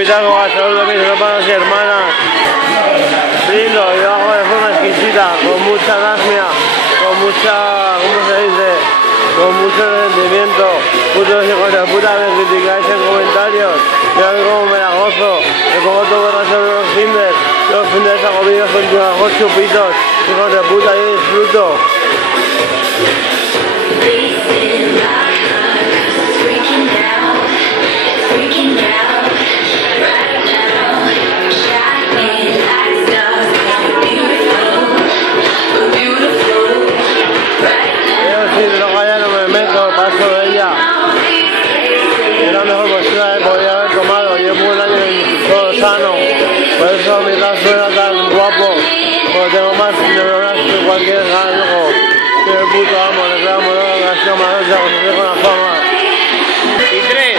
hospital con la salud de mis hermanos y hermanas. Brindo y lo hago de forma exquisita, con mucha anosmia, con mucha, ¿cómo se dice? Con mucho sentimiento. Putos hijos de puta, me criticáis en comentarios. Yo a mí como me la gozo, me pongo todo el rato en los fines hago vídeos con tus chupitos, hijos de puta, yo disfruto. Paso de ella, es la mejor postura que podía haber tomado. Llevo un año todo sano, por eso mi caso suena tan guapo, porque tengo más neuronas que cualquier algo. Soy el puto amo, le clamo la nación maravillosa, con la fama. Y 3.